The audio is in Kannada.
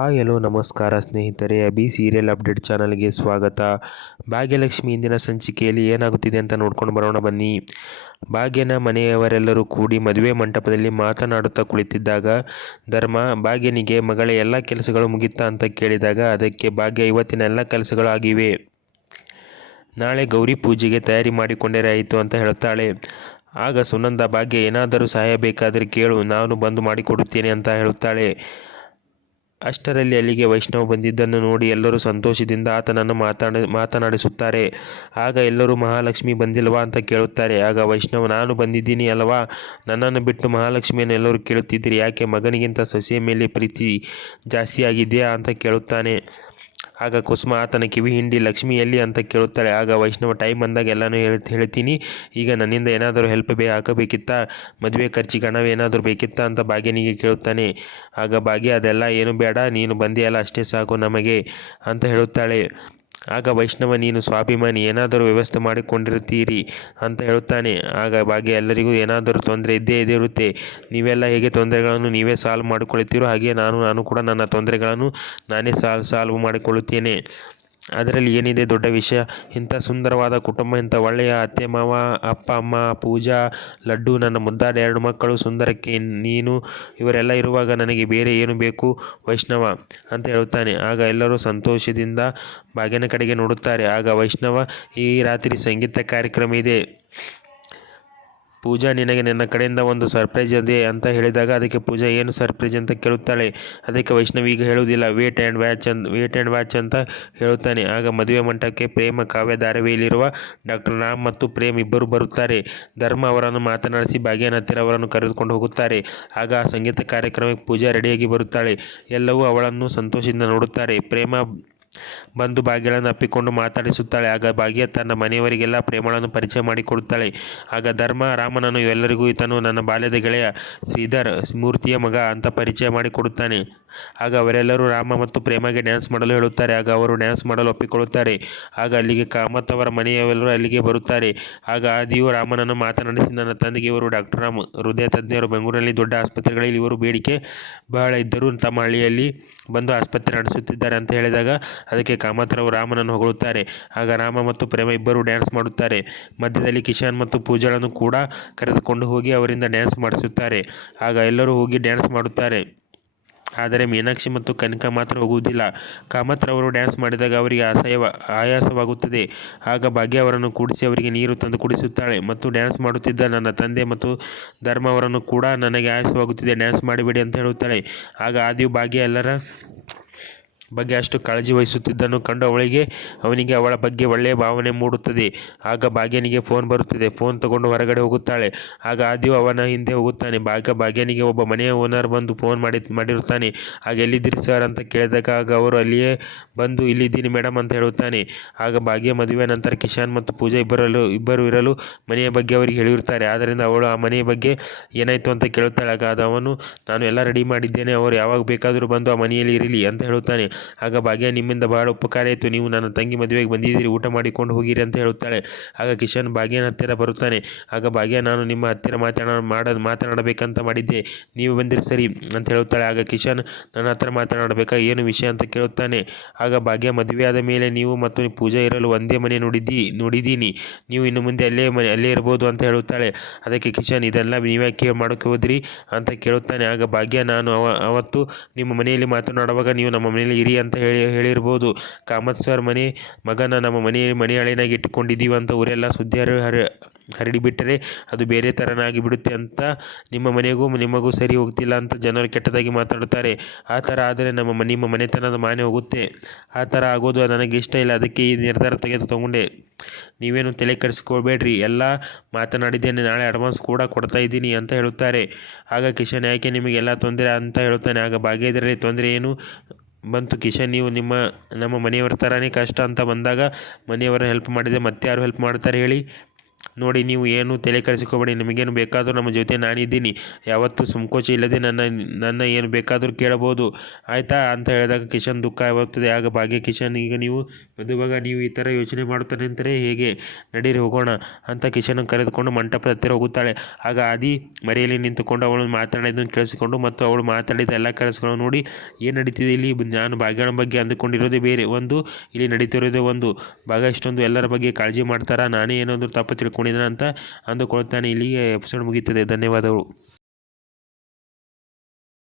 ಹಾಯ್, ಹಲೋ, ನಮಸ್ಕಾರ ಸ್ನೇಹಿತರೆ. ಬಿ ಸೀರಿಯಲ್ ಅಪ್ಡೇಟ್ ಚಾನಲ್ಗೆ ಸ್ವಾಗತ. ಭಾಗ್ಯಲಕ್ಷ್ಮಿ ಇಂದಿನ ಸಂಚಿಕೆಯಲ್ಲಿ ಏನಾಗುತ್ತಿದೆ ಅಂತ ನೋಡ್ಕೊಂಡು ಬರೋಣ ಬನ್ನಿ. ಭಾಗ್ಯನ ಮನೆಯವರೆಲ್ಲರೂ ಕೂಡಿ ಮದುವೆ ಮಂಟಪದಲ್ಲಿ ಮಾತನಾಡುತ್ತಾ ಕುಳಿತಿದ್ದಾಗ, ಧರ್ಮ, ಭಾಗ್ಯನಿಗೆ ಮಗಳ, ಎಲ್ಲ ಕೆಲಸಗಳು ಮುಗಿತಾ ಅಂತ ಕೇಳಿದಾಗ ಅದಕ್ಕೆ ಭಾಗ್ಯ ಇವತ್ತಿನ ಎಲ್ಲ ಕೆಲಸಗಳು ಆಗಿವೆ. ನಾಳೆ ಗೌರಿ ಪೂಜೆಗೆ ತಯಾರಿ ಮಾಡಿಕೊಂಡರೆ ಆಯಿತು ಅಂತ ಹೇಳುತ್ತಾಳೆ ಆಗ ಸುನಂದ, ಭಾಗ್ಯ, ಏನಾದರೂ ಸಹಾಯ ಬೇಕಾದರೆ ಕೇಳು, ನಾನು ಬಂದು ಮಾಡಿಕೊಡುತ್ತೇನೆ ಅಂತ ಹೇಳುತ್ತಾಳೆ ಅಷ್ಟರಲ್ಲಿ ಅಲ್ಲಿಗೆ ವೈಷ್ಣವ ಬಂದಿದ್ದನ್ನು ನೋಡಿ ಎಲ್ಲರೂ ಸಂತೋಷದಿಂದ ಆತನನ್ನು ಮಾತಾಡ, ಮಾತನಾಡಿಸುತ್ತಾರೆ. ಆಗ ಎಲ್ಲರೂ ಮಹಾಲಕ್ಷ್ಮಿ ಬಂದಿಲ್ವಾ ಅಂತ ಕೇಳುತ್ತಾರೆ. ಆಗ ವೈಷ್ಣವ, ನಾನು ಬಂದಿದ್ದೀನಿ ಅಲ್ವಾ? ನನ್ನನ್ನು ಬಿಟ್ಟು ಮಹಾಲಕ್ಷ್ಮಿಯನ್ನು ಎಲ್ಲರೂ ಕೇಳುತ್ತಿದ್ದೀರಿ. ಯಾಕೆ ಮಗನಿಗಿಂತ ಸೊಸೆಯ ಮೇಲೆ ಪ್ರೀತಿ ಜಾಸ್ತಿ ಆಗಿದೆಯಾ ಅಂತ ಕೇಳುತ್ತಾನೆ. ಆಗ ಕುಸುಮ ಆತನ ಕಿವಿ ಹಿಂಡಿ, ಲಕ್ಷ್ಮಿ, ಎಲ್ಲಿ? ಅಂತ ಕೇಳುತ್ತಾಳೆ. ಆಗ ವೈಷ್ಣವ ಟೈಮ್ ಬಂದಾಗ ಎಲ್ಲನೂ ಹೇಳಿ, ಹೇಳ್ತೀನಿ. ಈಗ ನನ್ನಿಂದ ಏನಾದರೂ ಹೆಲ್ಪ್ ಬೇ ಹಾಕಬೇಕಿತ್ತಾ? ಮದುವೆ ಖರ್ಚಿಗೆ ಹಣವೇನಾದರೂ ಬೇಕಿತ್ತಾ? ಅಂತ ಭಾಗ್ಯನಿಗೆ ಕೇಳುತ್ತಾನೆ. ಆಗ ಭಾಗ್ಯ, ಅದೆಲ್ಲ ಏನು ಬೇಡ. ನೀನು ಬಂದಿಯಲ್ಲ, ಅಷ್ಟೇ ಸಾಕು ನಮಗೆ, ಅಂತ ಹೇಳುತ್ತಾಳೆ. ಆಗ ವೈಷ್ಣವ, ನೀನು ಸ್ವಾಭಿಮಾನಿ, ಏನಾದರೂ ವ್ಯವಸ್ಥೆ ಮಾಡಿಕೊಂಡಿರ್ತೀರಿ ಅಂತ ಹೇಳುತ್ತಾನೆ. ಆಗ ಭಾಗ್ಯ, ಎಲ್ಲರಿಗೂ ಏನಾದರೂ ತೊಂದರೆ ಇದ್ದೇ ಇದೇ ಇರುತ್ತೆ ನೀವೆಲ್ಲ ಹೇಗೆ ತೊಂದರೆಗಳನ್ನು ನೀವೇ ಸಾಲ್ವ್ ಮಾಡಿಕೊಳ್ಳುತ್ತೀರೋ ಹಾಗೆ ನಾನು ನಾನು ಕೂಡ ನನ್ನ ತೊಂದರೆಗಳನ್ನು ನಾನೇ ಸಾಲ್ವ್ ಸಾಲ್ವ್ ಮಾಡಿಕೊಳ್ಳುತ್ತೇನೆ. ಅದರಲ್ಲಿ ಏನಿದೆ ದೊಡ್ಡ ವಿಷಯ. ಇಂಥ ಸುಂದರವಾದ ಕುಟುಂಬ, ಇಂಥ ಒಳ್ಳೆಯ ಅತ್ತೆ, ಮಾವ, ಅಪ್ಪ, ಅಮ್ಮ, ಪೂಜಾ, ಲಡ್ಡು, ನನ್ನ ಮುದ್ದಾದ ಎರಡು ಮಕ್ಕಳು, ಸುಂದರಕ್ಕೆ ನೀನು, ಇವರೆಲ್ಲ ಇರುವಾಗ ನನಗೆ ಬೇರೆ ಏನು ಬೇಕು? ವೈಷ್ಣವ ಅಂತ ಹೇಳುತ್ತಾನೆ. ಆಗ ಎಲ್ಲರೂ ಸಂತೋಷದಿಂದ ಬಾಗಿನ ಕಡೆಗೆ ನೋಡುತ್ತಾರೆ. ಆಗ ವೈಷ್ಣವ, ಈ ರಾತ್ರಿ ಸಂಗೀತ ಕಾರ್ಯಕ್ರಮ ಇದೆ. ಪೂಜಾ, ನಿನಗೆ ನನ್ನ ಕಡೆಯಿಂದ ಒಂದು ಸರ್ಪ್ರೈಸ್ ಇದೆ ಅಂತ ಹೇಳಿದಾಗ ಅದಕ್ಕೆ ಪೂಜಾ, ಏನು ಸರ್ಪ್ರೈಸ್ ಅಂತ ಕೇಳುತ್ತಾಳೆ? ಅದಕ್ಕೆ ವೈಷ್ಣವಿ ಈಗ ಹೇಳುವುದಿಲ್ಲ. ವೇಟ್ ಆ್ಯಂಡ್ ವ್ಯಾಚ್ ಅಂತ ವೇಟ್ ಆ್ಯಂಡ್ ವ್ಯಾಚ್ ಅಂತ ಹೇಳುತ್ತಾನೆ. ಆಗ ಮದುವೆ ಮಂಟಪಕ್ಕೆ ಪ್ರೇಮ, ಕಾವ್ಯ ಧಾರವೆಯಲ್ಲಿರುವ ಡಾಕ್ಟರ್ ರಾಮ್ ಮತ್ತು ಪ್ರೇಮ್ ಇಬ್ಬರು ಬರುತ್ತಾರೆ. ಧರ್ಮ ಅವರನ್ನು ಮಾತನಾಡಿಸಿ ಭಾಗ್ಯನ ಹತ್ತಿರ ಅವರನ್ನು ಕರೆದುಕೊಂಡು ಹೋಗುತ್ತಾರೆ. ಆಗ ಸಂಗೀತ ಕಾರ್ಯಕ್ರಮಕ್ಕೆ ಪೂಜಾ ರೆಡಿಯಾಗಿ ಬರುತ್ತಾಳೆ. ಎಲ್ಲವೂ ಅವಳನ್ನು ಸಂತೋಷದಿಂದ ನೋಡುತ್ತಾರೆ. ಪ್ರೇಮ ಬಂದು ಭಾಗ್ಯಗಳನ್ನು ಅಪ್ಪಿಕೊಂಡು ಮಾತಾಡಿಸುತ್ತಾಳೆ. ಆಗ ಭಾಗ್ಯ ತನ್ನ ಮನೆಯವರಿಗೆಲ್ಲ ಪ್ರೇಮಗಳನ್ನು ಪರಿಚಯ ಮಾಡಿಕೊಡುತ್ತಾಳೆ. ಆಗ ಧರ್ಮ, ರಾಮನನ್ನು ಎಲ್ಲರಿಗೂ ಈತನು ನನ್ನ ಬಾಲ್ಯದ ಗೆಳೆಯ ಶ್ರೀಧರ್ ಮೂರ್ತಿಯ ಮಗ ಅಂತ ಪರಿಚಯ ಮಾಡಿಕೊಡುತ್ತಾನೆ. ಆಗ ಅವರೆಲ್ಲರೂ ರಾಮ ಮತ್ತು ಪ್ರೇಮಗೆ ಡ್ಯಾನ್ಸ್ ಮಾಡಲು ಹೇಳುತ್ತಾರೆ. ಆಗ ಅವರು ಡ್ಯಾನ್ಸ್ ಮಾಡಲು ಒಪ್ಪಿಕೊಳ್ಳುತ್ತಾರೆ. ಆಗ ಅಲ್ಲಿಗೆ ಕಾಮತ್ ಅವರ ಮನೆಯವರೆಲ್ಲರೂ ಅಲ್ಲಿಗೆ ಬರುತ್ತಾರೆ. ಆಗ ಆದಿಯು ರಾಮನನ್ನು ಮಾತನಾಡಿಸಿ, ನನ್ನ ತಂದೆಗೆ ಇವರು ಡಾಕ್ಟರ್ ರಾಮ್, ಹೃದಯ ತಜ್ಞರು. ಬೆಂಗಳೂರಿನಲ್ಲಿ ದೊಡ್ಡ ಆಸ್ಪತ್ರೆಗಳಲ್ಲಿ ಇವರು ಬೇಡಿಕೆ ಬಹಳ ಇದ್ದರೂ ತಮ್ಮ ಹಳ್ಳಿಯಲ್ಲಿ ಬಂದು ಆಸ್ಪತ್ರೆ ನಡೆಸುತ್ತಿದ್ದಾರೆ ಅಂತ ಹೇಳಿದಾಗ ಅದಕ್ಕೆ ಕಾಮತ್ರವು ರಾಮನನ್ನು ಹೊಗಳುತ್ತಾರೆ. ಆಗ ರಾಮ ಮತ್ತು ಪ್ರೇಮ ಇಬ್ಬರು ಡ್ಯಾನ್ಸ್ ಮಾಡುತ್ತಾರೆ. ಮಧ್ಯದಲ್ಲಿ ಕಿಶಾನ್ ಮತ್ತು ಪೂಜಾಳನ್ನು ಕೂಡ ಕರೆದುಕೊಂಡು ಹೋಗಿ ಅವರಿಂದ ಡ್ಯಾನ್ಸ್ ಮಾಡಿಸುತ್ತಾರೆ. ಆಗ ಎಲ್ಲರೂ ಹೋಗಿ ಡ್ಯಾನ್ಸ್ ಮಾಡುತ್ತಾರೆ. ಆದರೆ ಮೀನಾಕ್ಷಿ ಮತ್ತು ಕನಿಕಾ ಮಾತ್ರ ಹೋಗುವುದಿಲ್ಲ. ಕಾಮತ್ರವರು ಡ್ಯಾನ್ಸ್ ಮಾಡಿದಾಗ ಅವರಿಗೆ ಆಸಯವ, ಆಯಾಸವಾಗುತ್ತದೆ. ಆಗ ಭಾಗ್ಯ ಅವರನ್ನು ಕೂಡಿಸಿ ಅವರಿಗೆ ನೀರು ತಂದು ಕುಡಿಸುತ್ತಾಳೆ ಮತ್ತು ಡ್ಯಾನ್ಸ್ ಮಾಡುತ್ತಿದ್ದ ನನ್ನ ತಂದೆ ಮತ್ತು ಧರ್ಮ ಅವರನ್ನು ಕೂಡ ನನಗೆ ಆಯಾಸವಾಗುತ್ತಿದೆ ಡ್ಯಾನ್ಸ್ ಮಾಡಿಬಿಡಿ ಅಂತ ಹೇಳುತ್ತಾಳೆ. ಆಗ ಆದಿಯು ಭಾಗ್ಯ ಎಲ್ಲರ ಬಗ್ಗೆ ಅಷ್ಟು ಕಾಳಜಿ ವಹಿಸುತ್ತಿದ್ದನ್ನು ಕಂಡು ಅವಳಿಗೆ, ಅವನಿಗೆ ಅವಳ ಬಗ್ಗೆ ಒಳ್ಳೆಯ ಭಾವನೆ ಮೂಡುತ್ತದೆ. ಆಗ ಭಾಗ್ಯನಿಗೆ ಫೋನ್ ಬರುತ್ತದೆ. ಫೋನ್ ತಗೊಂಡು ಹೊರಗಡೆ ಹೋಗುತ್ತಾಳೆ. ಆಗ ಆದಿಯು ಅವನ ಹಿಂದೆ ಹೋಗುತ್ತಾನೆ. ಭಾಗ್ಯ ಭಾಗ್ಯನಿಗೆ ಒಬ್ಬ ಮನೆಯ ಓನರ್ ಬಂದು ಫೋನ್ ಮಾಡಿ, ಮಾಡಿರುತ್ತಾನೆ. ಆಗ ಎಲ್ಲಿದ್ದೀರಿ ಸರ್ ಅಂತ ಕೇಳಿದಾಗ, ಆಗ ಅವರು ಅಲ್ಲಿಯೇ ಬಂದು, ಇಲ್ಲಿದ್ದೀನಿ ಮೇಡಮ್ ಅಂತ ಹೇಳುತ್ತಾನೆ. ಆಗ ಭಾಗ್ಯ ಮದುವೆ ನಂತರ ಕಿಶಾನ್ ಮತ್ತು ಪೂಜಾ ಇಬ್ಬರಲ್ಲೂ, ಇಬ್ಬರು ಇರಲು ಮನೆಯ ಬಗ್ಗೆ ಅವರಿಗೆ ಹೇಳಿರುತ್ತಾರೆ. ಆದ್ದರಿಂದ ಅವಳು ಆ ಮನೆಯ ಬಗ್ಗೆ ಏನಾಯಿತು ಅಂತ ಕೇಳುತ್ತಾಳೆ. ಆಗ ಅದು ಅವನು, ನಾನು ಎಲ್ಲ ರೆಡಿ ಮಾಡಿದ್ದೇನೆ. ಅವರು ಯಾವಾಗ ಬೇಕಾದರೂ ಬಂದು ಆ ಮನೆಯಲ್ಲಿ ಇರಲಿ ಅಂತ ಹೇಳುತ್ತಾನೆ. ಆಗ ಭಾಗ್ಯ, ನಿಮ್ಮಿಂದ ಬಹಳ ಉಪಕಾರ ಆಯಿತು. ನೀವು ನನ್ನ ತಂಗಿ ಮದುವೆಗೆ ಬಂದಿದ್ದೀರಿ, ಊಟ ಮಾಡಿಕೊಂಡು ಹೋಗಿರಿ ಅಂತ ಹೇಳುತ್ತಾಳೆ. ಆಗ ಕಿಶನ್ ಭಾಗ್ಯನ ಹತ್ತಿರ ಬರುತ್ತಾನೆ. ಆಗ ಭಾಗ್ಯ, ನಾನು ನಿಮ್ಮ ಹತ್ತಿರ ಮಾತನಾಡ, ಮಾಡ, ಮಾತನಾಡಬೇಕಂತ ಮಾಡಿದ್ದೆ. ನೀವು ಬಂದಿರಿ, ಸರಿ ಅಂತ ಹೇಳುತ್ತಾಳೆ. ಆಗ ಕಿಶನ್, ನನ್ನ ಹತ್ರ ಮಾತನಾಡಬೇಕಾ, ಏನು ವಿಷಯ ಅಂತ ಕೇಳುತ್ತಾನೆ. ಆಗ ಭಾಗ್ಯ ಮದುವೆಯಾದ ಮೇಲೆ ನೀವು ಮತ್ತು ಪೂಜಾ ಇರಲು ಒಂದೇ ಮನೆ ನೋಡಿದ್ದಿ ನೋಡಿದ್ದೀನಿ ನೀವು ಇನ್ನು ಮುಂದೆ ಅಲ್ಲೇ ಮನೆ, ಅಲ್ಲೇ ಇರ್ಬೋದು ಅಂತ ಹೇಳುತ್ತಾಳೆ. ಅದಕ್ಕೆ ಕಿಶನ್, ಇದೆಲ್ಲ ನೀವ್ಯಾಕೆ ಮಾಡೋಕ್ಕೆ ಹೋದ್ರಿ ಅಂತ ಕೇಳುತ್ತಾನೆ. ಆಗ ಭಾಗ್ಯ, ನಾನು ಅವ, ಅವತ್ತು ನಿಮ್ಮ ಮನೆಯಲ್ಲಿ ಮಾತನಾಡುವಾಗ ನೀವು ನಮ್ಮ ಮನೆಯಲ್ಲಿ ಇರಿ ಅಂತ ಹೇಳಿ, ಹೇಳಿರ್ಬೋದು. ಕಾಮತ್ ಸರ್ ಮನೆ, ಮಗನ ನಮ್ಮ ಮನೆ ಮನೆ ಹಳೆಯಾಗಿ ಇಟ್ಟುಕೊಂಡಿದ್ದೀವಿ ಅಂತ ಊರೆಲ್ಲ ಸುದ್ದಿ ಹರ ಹರಡಿಬಿಟ್ಟರೆ ಅದು ಬೇರೆ ಥರನಾಗಿ ಬಿಡುತ್ತೆ ಅಂತ ನಿಮ್ಮ ಮನೆಗೂ ನಿಮಗೂ ಸರಿ ಹೋಗ್ತಿಲ್ಲ ಅಂತ ಜನರು ಕೆಟ್ಟದಾಗಿ ಮಾತಾಡುತ್ತಾರೆ ಆ ಥರ ಆದರೆ ನಮ್ಮ ಮನೆ, ನಿಮ್ಮ ಮನೆತನದ ಮಾನೆ ಹೋಗುತ್ತೆ. ಆ ಥರ ಆಗೋದು ನನಗೆ ಇಷ್ಟ ಇಲ್ಲ. ಅದಕ್ಕೆ ಈ ನಿರ್ಧಾರ ತೆಗೆದು ತಗೊಂಡೆ. ನೀವೇನು ತಲೆ ಕೆಡಿಸ್ಕೊಳ್ಬೇಡ್ರಿ ಎಲ್ಲ ಮಾತನಾಡಿದ್ದೇನೆ. ನಾಳೆ ಅಡ್ವಾನ್ಸ್ ಕೂಡ ಕೊಡ್ತಾ ಇದ್ದೀನಿ ಅಂತ ಹೇಳುತ್ತಾರೆ. ಆಗ ಕಿಶನ್, ಯಾಕೆ ನಿಮಗೆಲ್ಲ ತೊಂದರೆ ಅಂತ ಹೇಳುತ್ತಾನೆ. ಆಗ ಭಾಗ್ಯದರಲ್ಲಿ ತೊಂದರೆ ಏನು? ಬಂತು ಕಿಶನ್, ನೀವು ನಿಮ್ಮ, ನಮ್ಮ ಮನೆಯವ್ರ ಥರನೇ ಕಷ್ಟ ಅಂತ ಬಂದಾಗ ಮನೆಯವರ ಹೆಲ್ಪ್ ಮಾಡಿದೆ ಮತ್ತೆ ಯಾರು ಹೆಲ್ಪ್ ಮಾಡ್ತಾರೆ ಹೇಳಿ. ನೋಡಿ, ನೀವು ಏನು ತಲೆ ಕರೆಸಿಕೋಬೇಡಿ ನಿಮಗೇನು ಬೇಕಾದರೂ ನಮ್ಮ ಜೊತೆ ನಾನಿದ್ದೀನಿ. ಯಾವತ್ತೂ ಸಂಕೋಚ ಇಲ್ಲದೆ ನನ್ನ ನನ್ನ ಏನು ಬೇಕಾದರೂ ಕೇಳಬಹುದು. ಆಯಿತಾ? ಅಂತ ಹೇಳಿದಾಗ ಕಿಶನ್ ದುಃಖ ಆಗುತ್ತದೆ ಆಗ ಭಾಗ್ಯ ಕಿಶನ್, ಈಗ ನೀವು ಮದುವಾಗ ನೀವು ಈ ಥರ ಯೋಚನೆ ಮಾಡ್ತಾ ಅಂತಾರೆ ಹೇಗೆ? ನಡೀರಿ, ಹೋಗೋಣ ಅಂತ ಕಿಶನ್ ಕರೆದುಕೊಂಡು ಮಂಟಪದ ಹತ್ತಿರ ಹೋಗುತ್ತಾಳೆ. ಆಗ ಆದಿ ಮರೆಯಲ್ಲಿ ನಿಂತುಕೊಂಡು ಅವಳು ಮಾತನಾಡಿದ್ದನ್ನು ಕೇಳಿಸಿಕೊಂಡು ಮತ್ತು ಅವಳು ಮಾತಾಡಿದ ಎಲ್ಲ ಕೆಲಸಗಳು ನೋಡಿ, ಏನು ನಡೀತಿದೆ ಇಲ್ಲಿ? ನಾನು ಭಾಗ್ಯನ ಬಗ್ಗೆ ಅಂದುಕೊಂಡಿರೋದೇ ಬೇರೆ. ಒಂದು, ಇಲ್ಲಿ ನಡೀತಿರೋದೇ ಒಂದು. ಭಾಗ ಇಷ್ಟೊಂದು ಎಲ್ಲರ ಬಗ್ಗೆ ಕಾಳಜಿ ಮಾಡ್ತಾರಾ? ನಾನೇ ಏನಾದರೂ ತಪ್ಪು ತಿಳ್ಕೊಂಡಿದ್ದೇನೆ ಅಂತ ಅಂದುಕೊಳ್ತಾನೆ. ಇಲ್ಲಿಗೆ ಎಪಿಸೋಡ್ ಮುಗೀತದೆ ಧನ್ಯವಾದಗಳು.